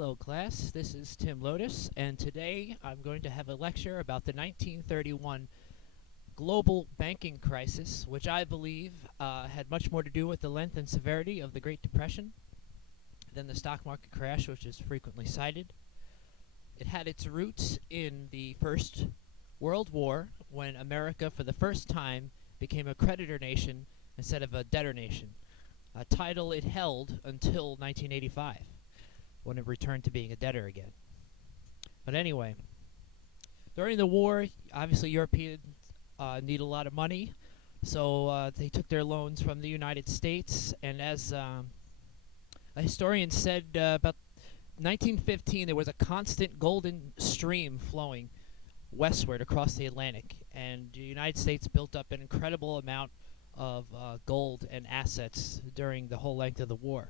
Hello, class. This is Tim Lotus, and today I'm going to have a lecture about the 1931 global banking crisis, which I believe had much more to do with the length and severity of the Great Depression than the stock market crash, which is frequently cited. It had its roots in the First World War, when America, for the first time, became a creditor nation instead of a debtor nation, a title it held until 1985, when it returned to being a debtor again. But anyway, during the war, obviously Europeans need a lot of money, so they took their loans from the United States. And as a historian said, about 1915, there was a constant golden stream flowing westward across the Atlantic, and the United States built up an incredible amount of gold and assets during the whole length of the war.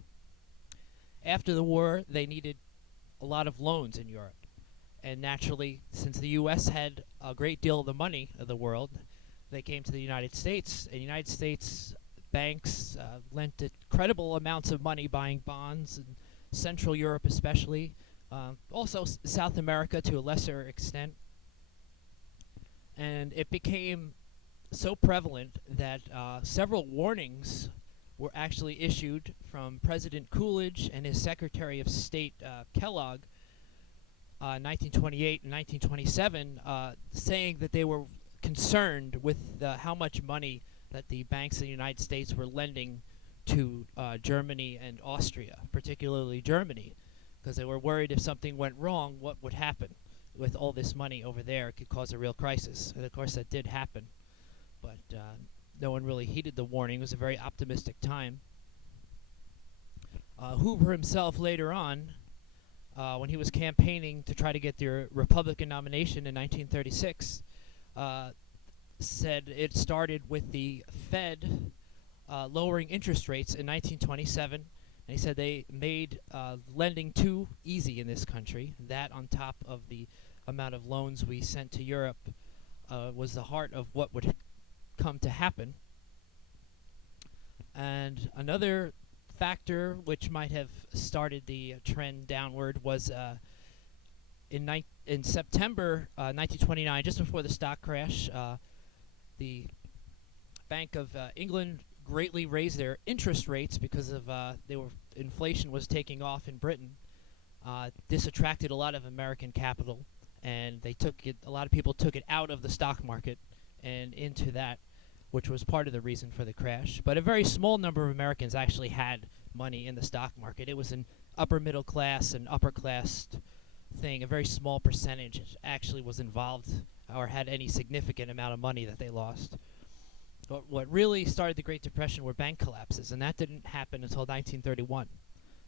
After the war, they needed a lot of loans in Europe. And naturally, since the U.S. had a great deal of the money of the world, they came to the United States. And United States banks lent incredible amounts of money buying bonds, in Central Europe especially, also South America to a lesser extent. And it became so prevalent that several warnings were actually issued from President Coolidge and his Secretary of State Kellogg, 1928 and 1927, saying that they were concerned with how much money that the banks in the United States were lending to Germany and Austria, particularly Germany, because they were worried if something went wrong, what would happen with all this money over there. It could cause a real crisis. And of course that did happen, but no one really heeded the warning. It was a very optimistic time. Hoover himself later on, when he was campaigning to try to get the Republican nomination in 1936, said it started with the Fed lowering interest rates in 1927. And he said they made lending too easy in this country. That, on top of the amount of loans we sent to Europe, was the heart of what would come to happen. And another factor which might have started the trend downward was in September 1929, just before the stock crash, the Bank of England greatly raised their interest rates because of inflation was taking off in Britain. This attracted a lot of American capital, and a lot of people took it out of the stock market and into that, which was part of the reason for the crash. But a very small number of Americans actually had money in the stock market. It was an upper middle class and upper class thing. A very small percentage actually was involved or had any significant amount of money that they lost. But what really started the Great Depression were bank collapses, and that didn't happen until 1931.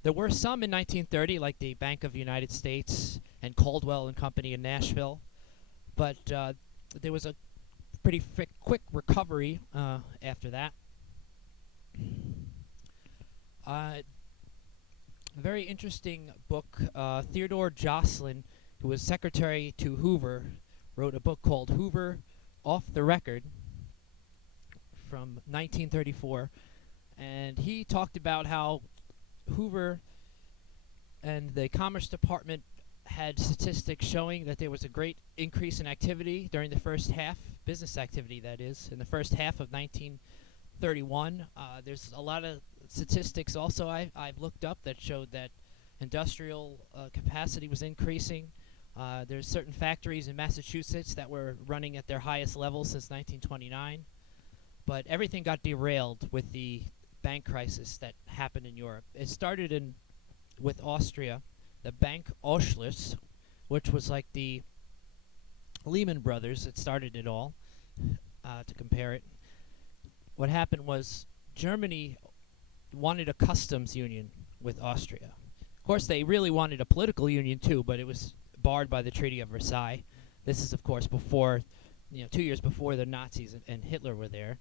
There were some in 1930, like the Bank of the United States and Caldwell and Company in Nashville, but there was a pretty quick recovery after that. A very interesting book. Theodore Joslin, who was secretary to Hoover, wrote a book called Hoover Off the Record from 1934, and he talked about how Hoover and the Commerce Department had statistics showing that there was a great increase in activity during the first half, business activity that is, in the first half of 1931. There's a lot of statistics also I've looked up that showed that industrial capacity was increasing. There's certain factories in Massachusetts that were running at their highest level since 1929. But everything got derailed with the bank crisis that happened in Europe. It started with Austria, the Bank Auschwitz, which was like the Lehman Brothers that started it all, to compare it. What happened was Germany wanted a customs union with Austria. Of course, they really wanted a political union too, but it was barred by the Treaty of Versailles. This is, of course, before, 2 years before the Nazis and Hitler were there.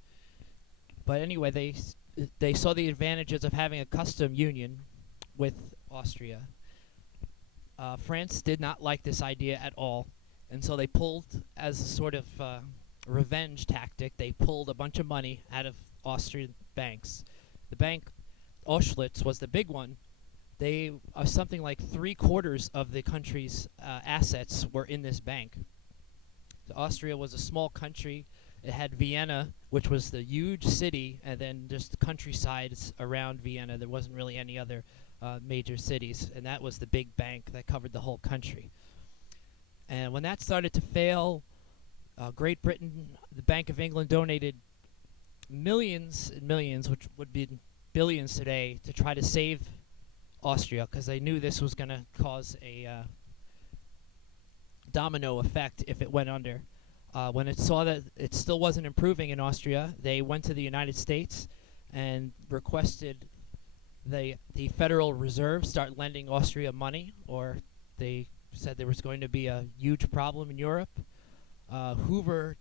But anyway, they saw the advantages of having a custom union with Austria. France did not like this idea at all, and so they pulled, as a sort of revenge tactic, they pulled a bunch of money out of Austrian banks. The Bank Auschwitz was the big one, They something like 3/4 of the country's assets were in this bank. Austria was a small country. It had Vienna, which was the huge city, and then just the countrysides around Vienna. There wasn't really any other major cities, and that was the big bank that covered the whole country. And when that started to fail, Great Britain, the Bank of England, donated millions and millions, which would be billions today, to try to save Austria, because they knew this was going to cause a domino effect if it went under. When it saw that it still wasn't improving in Austria, they went to the United States and requested the Federal Reserve start lending Austria money, or they said there was going to be a huge problem in Europe. Hoover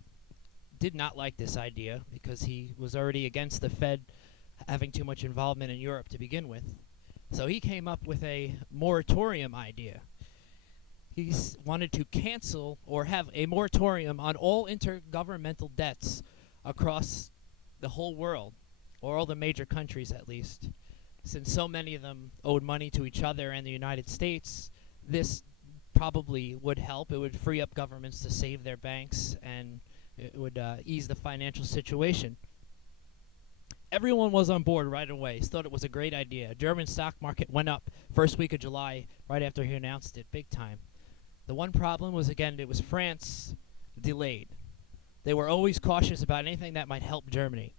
did not like this idea because he was already against the Fed having too much involvement in Europe to begin with. So he came up with a moratorium idea. He wanted to cancel or have a moratorium on all intergovernmental debts across the whole world, or all the major countries at least. Since so many of them owed money to each other and the United States, this probably would help. It would free up governments to save their banks, and it would ease the financial situation. Everyone was on board right away. Thought it was a great idea. German stock market went up first week of July, right after he announced it, big time. The one problem was, again, it was France delayed. They were always cautious about anything that might help Germany.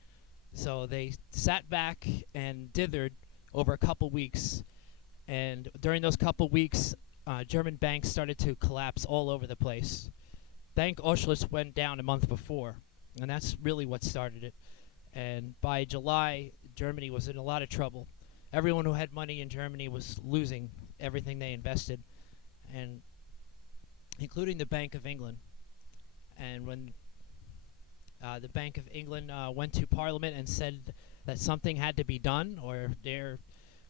So they sat back and dithered over a couple weeks. And during those couple weeks, German banks started to collapse all over the place. Bank Auschwitz went down a month before, and that's really what started it. And by July, Germany was in a lot of trouble. Everyone who had money in Germany was losing everything they invested, and including the Bank of England. And when the Bank of England went to Parliament and said that something had to be done, or there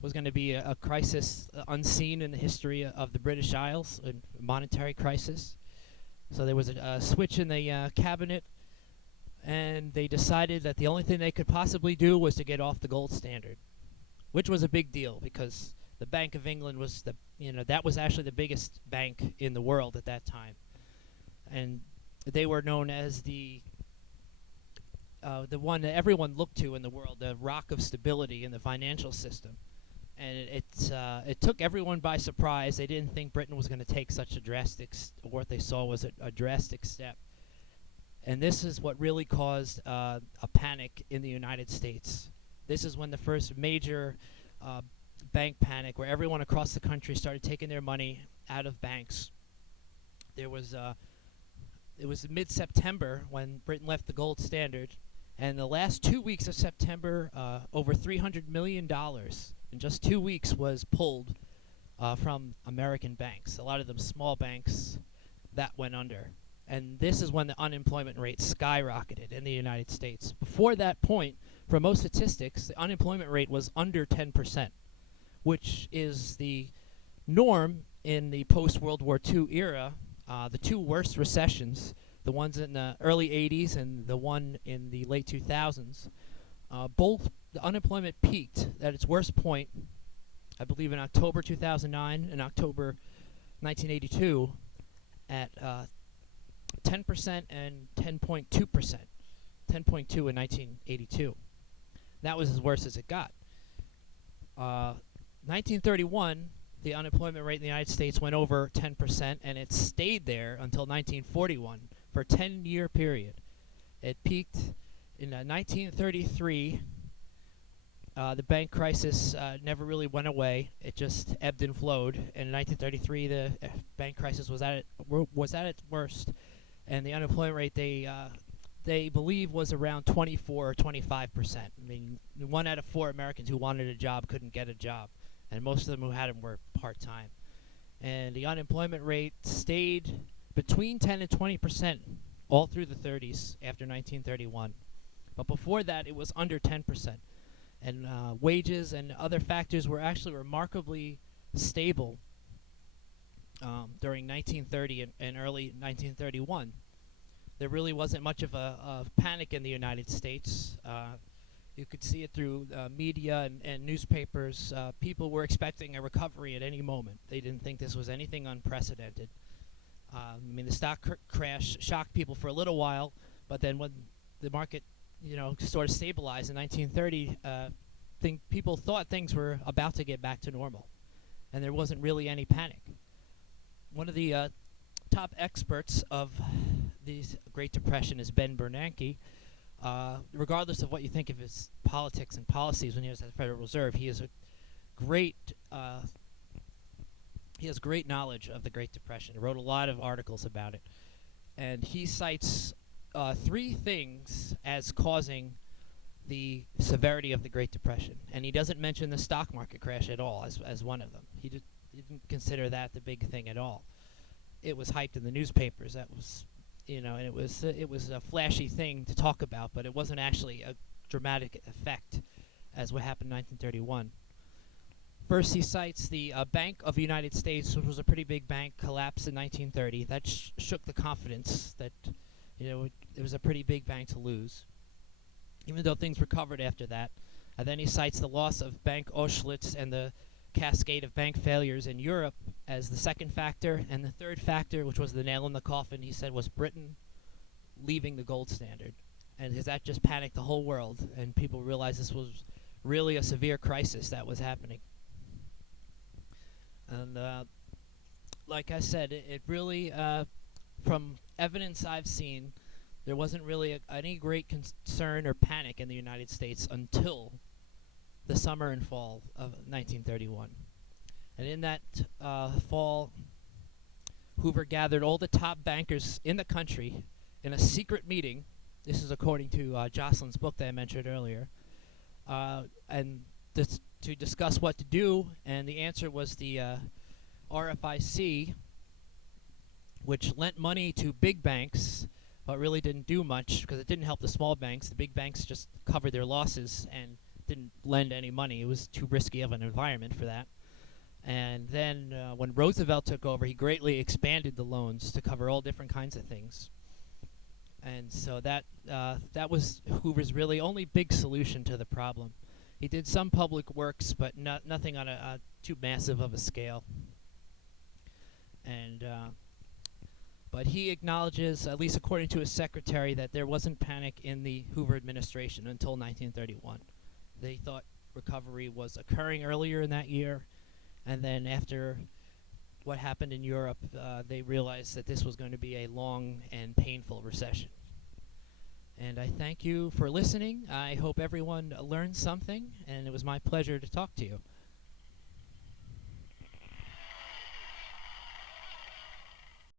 was going to be a crisis unseen in the history of the British Isles, a monetary crisis. So there was a switch in the cabinet, and they decided that the only thing they could possibly do was to get off the gold standard, which was a big deal because the Bank of England was that was actually the biggest bank in the world at that time, and they were known as the one that everyone looked to in the world, the rock of stability in the financial system. And it took everyone by surprise. They didn't think Britain was going to take such a drastic what they saw was a drastic step. And this is what really caused a panic in the United States. This is when the first major bank panic, where everyone across the country started taking their money out of banks. It was mid-September when Britain left the gold standard, and the last 2 weeks of September, over $300 million in just 2 weeks was pulled from American banks. A lot of them small banks that went under. And this is when the unemployment rate skyrocketed in the United States. Before that point, for most statistics, the unemployment rate was under 10%, which is the norm in the post-World War II era. The two worst recessions, the ones in the early 80s and the one in the late 2000s, both the unemployment peaked at its worst point, I believe in October 2009 and October 1982, at 10% and 10.2%. 10.2 in 1982. That was as worse as it got. 1931, the unemployment rate in the United States went over 10%, and it stayed there until 1941 for a 10-year period. It peaked in 1933. The bank crisis never really went away. It just ebbed and flowed. And in 1933, the bank crisis was at its worst, and the unemployment rate they believe was around 24 or 25%. I mean, 1 out of 4 Americans who wanted a job couldn't get a job, and most of them who had them were part-time. And the unemployment rate stayed between 10 and 20% all through the 30s after 1931. But before that, it was under 10%. And wages and other factors were actually remarkably stable during 1930 and early 1931. There really wasn't much of a panic in the United States. You could see it through media and newspapers. People were expecting a recovery at any moment. They didn't think this was anything unprecedented. I mean, the stock crash shocked people for a little while, but then when the market, sort of stabilized in 1930, people thought things were about to get back to normal, and there wasn't really any panic. One of the top experts of the Great Depression is Ben Bernanke. Regardless of what you think of his politics and policies when he was at the Federal Reserve, he is a great he has great knowledge of the Great Depression. He wrote a lot of articles about it, and he cites three things as causing the severity of the Great Depression, and he doesn't mention the stock market crash at all as one of them. He didn't consider that the big thing at all. It was hyped in the newspapers. That was, and it was a flashy thing to talk about, but it wasn't actually a dramatic effect as what happened in 1931. First, he cites the Bank of the United States, which was a pretty big bank, collapsed in 1930. That shook the confidence that, it was a pretty big bank to lose, even though things recovered after that. And then he cites the loss of Bank Auschwitz and the cascade of bank failures in Europe as the second factor. And the third factor, which was the nail in the coffin, he said was Britain leaving the gold standard. And because that just panicked the whole world, and people realized this was really a severe crisis that was happening. And like I said, it really, from evidence I've seen, there wasn't really any great concern or panic in the United States until the summer and fall of 1931. And in that fall, Hoover gathered all the top bankers in the country in a secret meeting. This is according to Jocelyn's book that I mentioned earlier. And to discuss what to do, and the answer was the RFIC, which lent money to big banks, but really didn't do much because it didn't help the small banks. The big banks just covered their losses and didn't lend any money. It was too risky of an environment for that. And then when Roosevelt took over, he greatly expanded the loans to cover all different kinds of things. And so that was Hoover's really only big solution to the problem. He did some public works, but nothing on a too massive of a scale. And but he acknowledges, at least according to his secretary, that there wasn't panic in the Hoover administration until 1931. They thought recovery was occurring earlier in that year, and then after what happened in Europe, they realized that this was going to be a long and painful recession. And I thank you for listening. I hope everyone learned something, and it was my pleasure to talk to you.